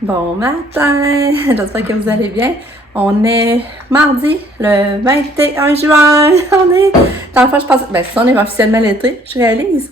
Bon matin, j'espère que vous allez bien. On est mardi, le 21 juin. On est, dans le fond, je pense, ça, on est officiellement l'été, je réalise.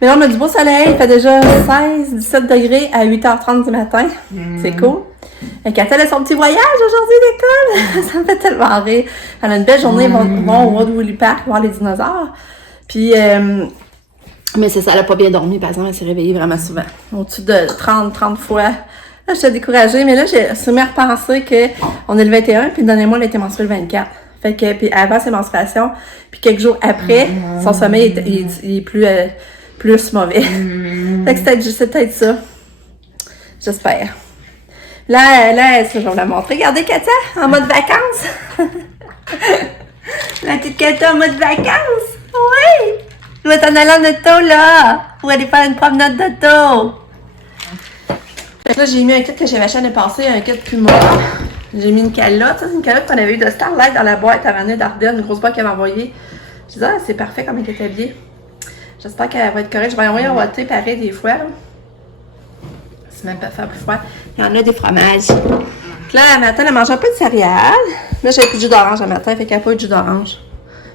Mais là, on a du beau soleil, il fait déjà 16-17 degrés à 8h30 du matin. C'est cool. Et Katia a son petit voyage aujourd'hui d'école. Ça me fait tellement rire. Elle a une belle journée, ils vont au World Woolly Park voir les dinosaures. Puis, mais c'est ça, elle a pas bien dormi, par exemple, elle s'est réveillée vraiment souvent. Au-dessus de 30 fois. Là, j'étais découragée, mais là, j'ai sûrement repensé qu'on est le 21, puis donnez-moi, elle était menstruée le 24. Fait que, puis avant ses menstruations, puis quelques jours après, son sommeil il est plus mauvais. Fait que c'est peut-être ça. J'espère. Là, je vais vous la montrer. Regardez Katia, en mode vacances. La petite Katia en mode vacances. Oui! Je vais t'en aller en auto, là. Pour aller faire une promenade d'auto. Là, j'ai mis un kit que j'avais acheté l'année passée, un kit Puma. J'ai mis une calotte. Ça, c'est une calotte qu'on avait eu de Starlight dans la boîte à Vanille d'Ardenne, une grosse boîte qu'elle m'a envoyée. Je disais, c'est parfait comme elle est habillée. J'espère qu'elle va être correcte. Je vais envoyer un thé pareil des fois. Là. C'est même pas faire plus froid. Il y en a des fromages. Là, le matin, elle a mangé un peu de céréales. Là, j'avais plus de jus d'orange le matin, fait qu'elle n'a pas eu de jus d'orange.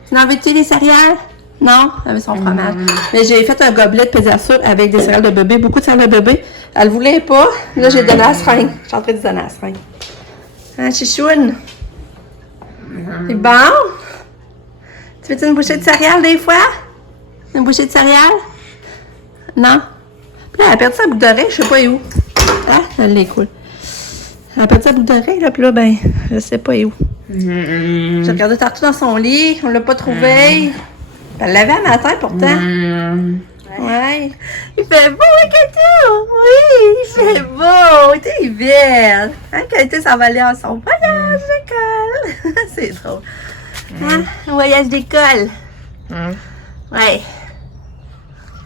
Tu n'en veux-tu les céréales? Non, avec son fromage. Mais j'ai fait un gobelet de pédiasure avec des céréales de bébé, beaucoup de céréales de bébé. Elle ne voulait pas. Là, j'ai donné la seringue. Je suis en train de donner la seringue. Hein, chichoune? C'est bon? Tu veux-tu une bouchée de céréales des fois? Une bouchée de céréales? Non? Puis là, elle a perdu sa boucle d'oreille, je sais pas où. Ah, elle est cool. Elle a perdu sa boucle d'oreille, là, puis là, ben, je sais pas où. J'ai regardé partout dans son lit, on l'a pas trouvé. Elle l'avait un matin pourtant. Ouais. Il fait beau, hein, Katia? Oui, il fait beau. T'es belle. Hein, Katia s'en va aller à son voyage d'école. C'est drôle. Hein? Un voyage d'école. Ouais.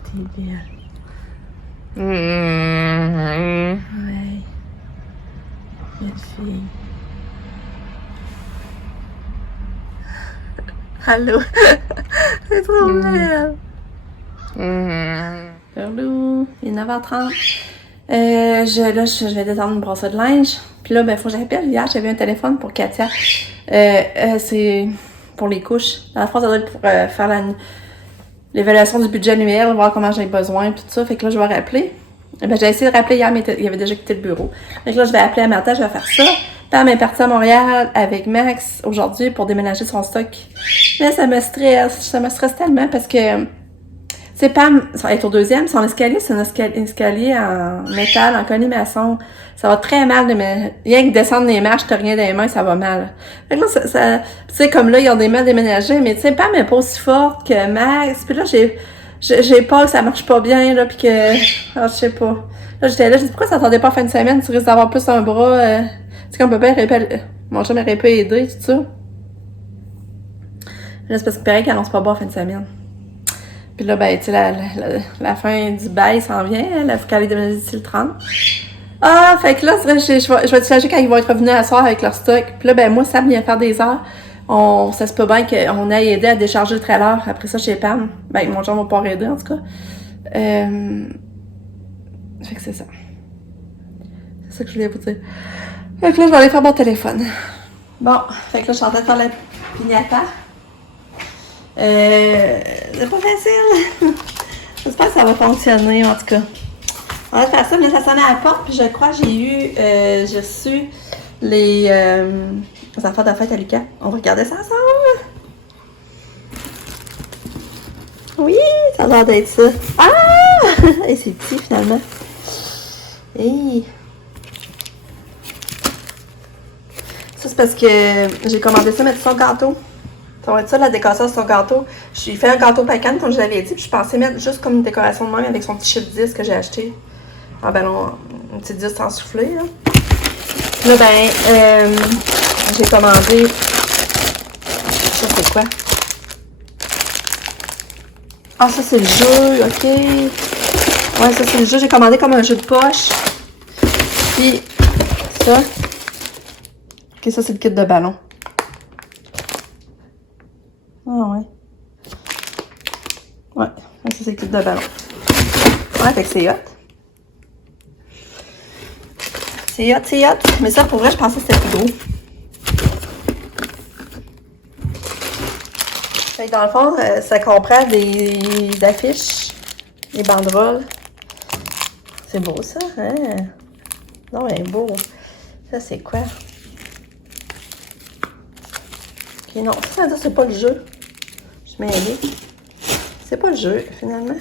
T'es belle. Ouais. Belle fille. Allô? C'est trop belle. Perlou, il est 9h30. Je vais détendre une brosse de linge. Puis là, ben, faut que j'appelle. Hier, j'avais un téléphone pour Katia. C'est pour les couches. Dans la fois, ça doit être pour faire l'évaluation du budget annuel, voir comment j'ai besoin, tout ça. Fait que là, je vais rappeler. Ben, j'ai essayé de rappeler hier, mais il avait déjà quitté le bureau. Fait que là, je vais appeler à matin, je vais faire ça. Pam est partie à Montréal avec Max aujourd'hui pour déménager son stock. Mais ça me stresse tellement parce que, c'est Pam, elle est au deuxième, son escalier, c'est un escalier en métal, en colimaçon. Ça va très mal, mais rien que descendre les marches, t'as rien dans les mains, ça va mal. Fait que là, tu sais, comme là, ils ont des mains déménagées, mais tu sais, Pam est pas aussi forte que Max. Puis là, j'ai peur que ça marche pas bien, là, pis que, je sais pas. Là, j'étais là, j'ai dit, pourquoi ça t'attendait pas fin de semaine? Tu risques d'avoir plus un bras, tu sais, qu'on peut pas mon chum aurait pu aider, tout ça. Là, c'est parce que pareil qu'elle annonce pas bas fin de semaine. Puis là, ben, tu sais, la fin du bail s'en vient. Il faut qu'elle ait déménagé d'ici le 30. Ah, fait que là, je vais te soulager quand ils vont être revenus à soir avec leur stock. Puis là, ben, moi, Sam vient faire des heures. Ça se peut bien qu'on aille aider à décharger le trailer. Après ça, chez Pam. Ben, mon chum va pouvoir aider, en tout cas. Fait que c'est ça. C'est ça que je voulais vous dire. Fait que là, je vais aller faire mon téléphone. Bon, fait que là, je suis en train de faire la pignata. C'est pas facile. J'espère que ça va fonctionner, en tout cas. On va faire ça, mais ça sonnait à la porte, puis je crois que j'ai reçu les affaires de fête à Lucas. On va regarder ça ensemble. Oui, ça a l'air d'être ça. Ah! Et c'est petit, finalement. Hey. Ça, c'est parce que j'ai commandé ça, mettre ça au gâteau. Ça va être ça, la décoration de son gâteau. J'ai fait un gâteau pacane, comme je l'avais dit, puis je pensais mettre juste comme une décoration de même avec son petit chiffre 10 que j'ai acheté. Ah ben non, un petit 10 sans souffler, là. Là, ben, j'ai commandé... Ça, c'est quoi? Ah, ça, c'est le jeu, ok. Ouais, ça, c'est le jeu. J'ai commandé comme un jeu de poche. Puis, ça. Ok, ça, c'est le kit de ballon. Ah, ouais. Ouais, ça, c'est le kit de ballon. Ouais, fait que c'est hot. C'est hot, c'est hot. Mais ça, pour vrai, je pensais que c'était plus gros. Fait que dans le fond, ça comprend des affiches, des banderoles. C'est beau, ça, hein? Non, elle est beau. Ça, c'est quoi? Ok, non, ça, c'est pas le jeu. Je mets mêlée. C'est pas le jeu, finalement.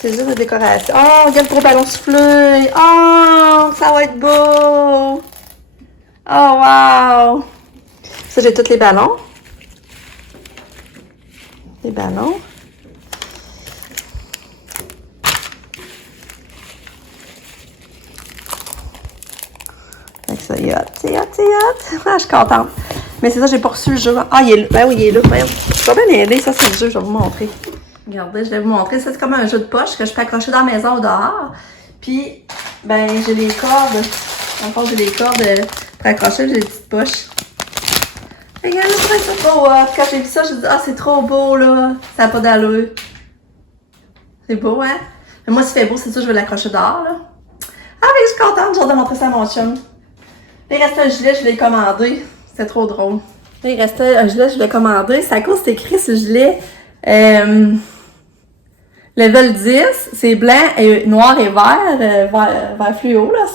C'est juste la décoration. Oh, regarde le gros ballon soufflé. Oh, ça va être beau. Oh, wow. Ça, j'ai tous les ballons. Les ballons. Fait que ça, c'est hot, c'est hot, c'est hot. Ah, je suis contente. Mais c'est ça, j'ai pas reçu le jeu. Ah, il est là. Ben oui, il est là. Ben, je vais bien aider. Ça, c'est le jeu, je vais vous montrer. Regardez, je vais vous montrer. Ça, c'est comme un jeu de poche que je peux accrocher dans la maison ou dehors. Puis, ben, j'ai les cordes. Encore, j'ai les cordes pour accrocher. J'ai des petites poches. Regarde, je trouvais ça trop hot. Quand j'ai vu ça, j'ai dit, ah, c'est trop beau, là. Ça n'a pas d'allure. C'est beau, hein? Mais moi, si fait beau, c'est sûr, je vais l'accrocher dehors, là. Ah, mais je suis contente. J'ai hâte de montrer ça à mon chum. Là, il restait un gilet, je l'ai commandé. C'était trop drôle. Là, il restait un gilet, je l'ai commandé. C'est à cause c'est écrit ce gilet. Level 10, c'est blanc, et noir et vert, vert fluo, là.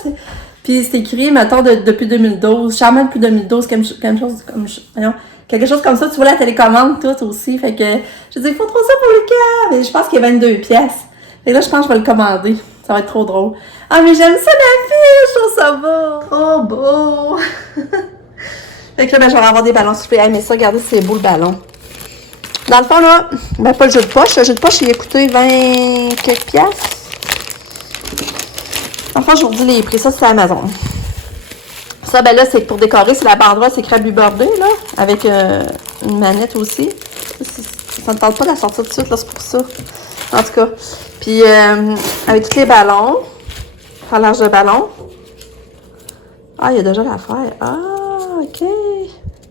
Puis c'est écrit, mettons, depuis 2012. Charmant depuis 2012, quelque chose comme ça. Tu vois la télécommande, tout aussi. Fait que j'ai dit, il faut trop ça pour le cas. Mais je pense qu'il y a 22 pièces. Et là, je pense que je vais le commander. Ça va être trop drôle. Ah, mais j'aime ça, l'affiche! Je trouve ça beau! Trop beau! Fait que là, ben, je vais avoir des ballons soufflés. Ah, mais ça, regardez, c'est beau le ballon. Dans le fond, là, ben, pas le jeu de poche. Le jeu de poche, il a coûté 20 quelques piastres. Dans le fond, je vous dis les prix. Ça, c'est Amazon. Ça, ben là, c'est pour décorer. C'est la banderole, c'est crabu bordé, là. Avec une manette aussi. Ça ne tente pas de la sortir tout de suite, là, c'est pour ça. En tout cas. Puis, avec tous les ballons. Faire large de ballon. Ah, il y a déjà l'affaire. Ah, OK.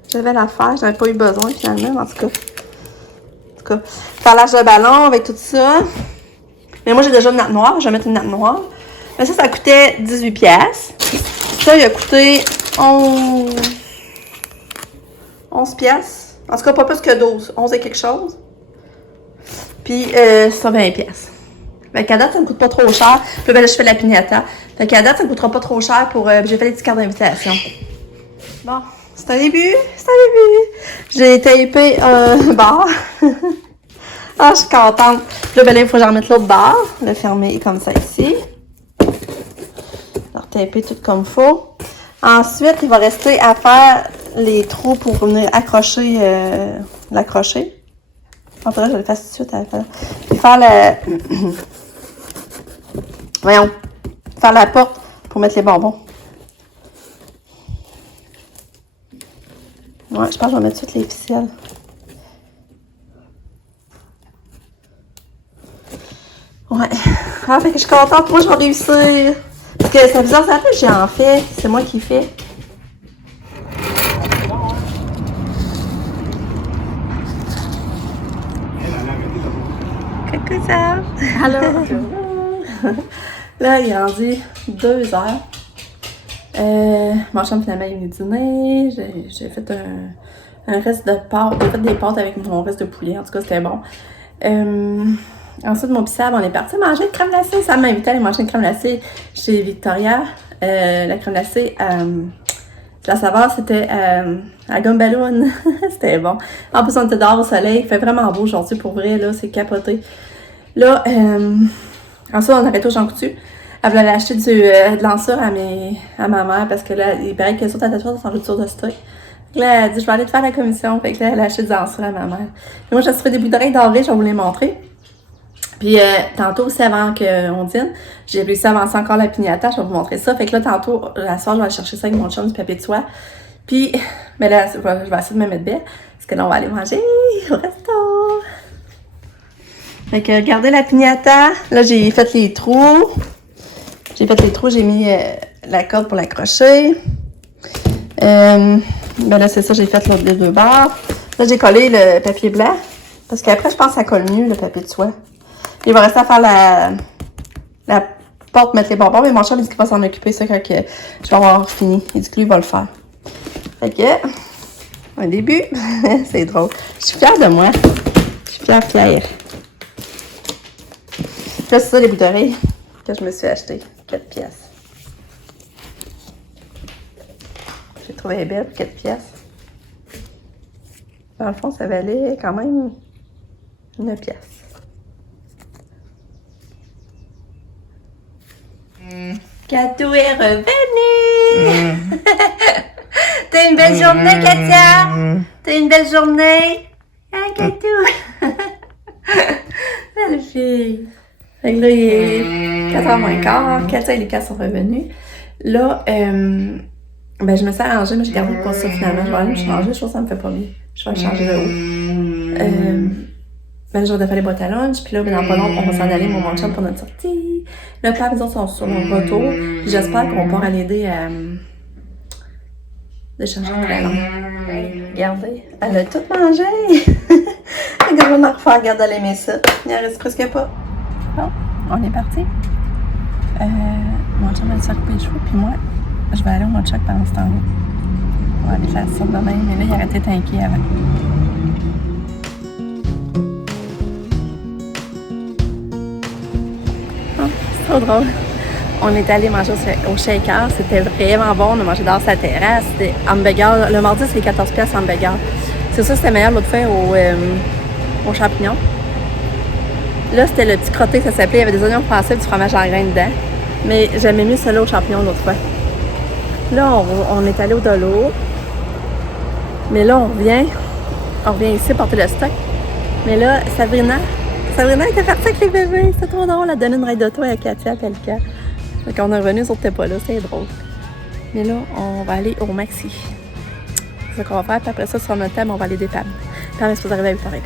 J'avais l'affaire. J'avais pas eu besoin, finalement, en tout cas. Faire large de ballon avec tout ça. Mais moi, j'ai déjà une nappe noire. Je vais mettre une nappe noire. Mais ça coûtait 18 piastres. Ça, il a coûté 11 piastres. En tout cas, pas plus que 12. 11 et quelque chose. Puis, ça, 20 piastres. Fait qu'à date, ça me coûte pas trop cher. Puis là, ben, là, je fais la piñata. Fait qu'à date, ça me coûtera pas trop cher pour... j'ai fait les petites cartes d'invitation. Bon, c'est un début. C'est un début. J'ai tapé un bar. Ah, je suis contente. Là, ben là, il faut que j'en remette l'autre barre. Le fermer comme ça ici. Alors, taper tout comme il faut. Ensuite, il va rester à faire les trous pour venir accrocher, l'accrocher. En fait, je vais le faire tout de suite. Puis faire le... Voyons. Faire la porte pour mettre les bonbons. Ouais, je pense que je vais mettre toutes les ficelles. Ouais. Ah, fait que je suis contente. Moi, je vais réussir. Parce que ça fait bizarre, ça fait que j'en fais. C'est moi qui fais. Coucou, ça. Allô. Là, il est rendu 2 heures. Mon chum, finalement, il est venu dîner. J'ai fait un reste de pâtes. J'ai fait des pâtes avec mon reste de poulet. En tout cas, c'était bon. Ensuite, mon pissable, on est parti manger une crème glacée. Ça m'a invité à aller manger une crème glacée chez Victoria. La crème glacée, la saveur, c'était à gomme ballon. C'était bon. En plus, on était dehors au soleil. Il fait vraiment beau aujourd'hui, pour vrai, là. C'est capoté. Là, ensuite, on arrête au Jean Coutu. Elle voulait acheter de l'ensure à ma mère parce que là, il paraît que sur ta tatouage, c'est en rupture de stock. Là, elle a dit, je vais aller te faire la commission. Fait que là, elle a acheté des ensures à ma mère. Et moi, j'ai fait des boucles d'oreilles dorées, je vais vous les montrer. Puis tantôt aussi, avant qu'on dîne, j'ai réussi à avancer encore la piñata, je vais vous montrer ça. Fait que là, tantôt, la soir, je vais aller chercher ça avec mon chum, du papier de soie. Puis, mais là, je vais essayer de me mettre belle, parce que là, on va aller manger au resto. Fait que regardez la piñata. Là, j'ai fait les trous. J'ai mis la corde pour l'accrocher. Ben là, c'est ça, j'ai fait les 2 barres. Là, j'ai collé le papier blanc, parce qu'après, je pense que ça colle mieux, le papier de soie. Il va rester à faire porte mettre les bonbons, mais mon chum, il dit qu'il va s'en occuper, ça, quand que je vais avoir fini. Il dit que lui, il va le faire. Fait que, un début, c'est drôle. Je suis fière de moi. Je suis fière. Là, c'est ça, les bouts d'oreilles que je me suis acheté. 4 pièces. J'ai trouvé belle pour 4 pièces. Dans le fond, ça valait quand même 9 pièces. Catou est revenu! T'as une belle journée, Katia? T'as une belle journée? Hein, Catou? Belle fille! Fait que là, il est 4h moins quart. Katia et Lucas sont revenus. Là, ben, je me suis arrangée, mais j'ai gardé pour ça finalement. Je vais aller me changer, je trouve que ça me fait pas bien. Je vais changer de haut. Ben, je vais faire les boîtes à lunch, puis là, ben, dans pas longtemps, on va s'en aller, mon chum, pour notre sortie. Le père, les autres sont sur mon retour. Puis j'espère qu'on pourra l'aider à décharger le très long. Regardez, elle a tout mangé. Regarde, on va en refaire, regarde, elle aimait ça. Il en reste presque pas. Bon, on est parti. Mon chum va se couper les cheveux, puis moi, je vais aller au mochoc pendant ce temps-là. On va aller faire ça demain, mais là, il arrêtait d'être inquiet avant. C'est trop drôle. On est allé manger au Shaker. C'était vraiment bon. On a mangé dehors sur la terrasse. C'était hamburger. Le mardi, c'est 14 piastres hamburger. C'est ça, c'était meilleur l'autre fois aux champignons. Là, c'était le petit crotté, ça s'appelait. Il y avait des oignons français et du fromage en grains dedans. Mais j'aimais mieux celui-là aux champignons l'autre fois. Là, on est allé au Dolo. Mais là, on revient ici porter le stock. Mais là, Sabrina était partie avec les bébés. C'était trop drôle. Elle a donné une ride d'auto à Katia, à Pelka. Fait qu'on est revenu, sauf que t'es pas là. C'est drôle. Mais là, on va aller au Maxi. C'est ce qu'on va faire. Puis après ça, sur notre thème, on va aller dépanner. Puis on est supposé arriver à 8h15.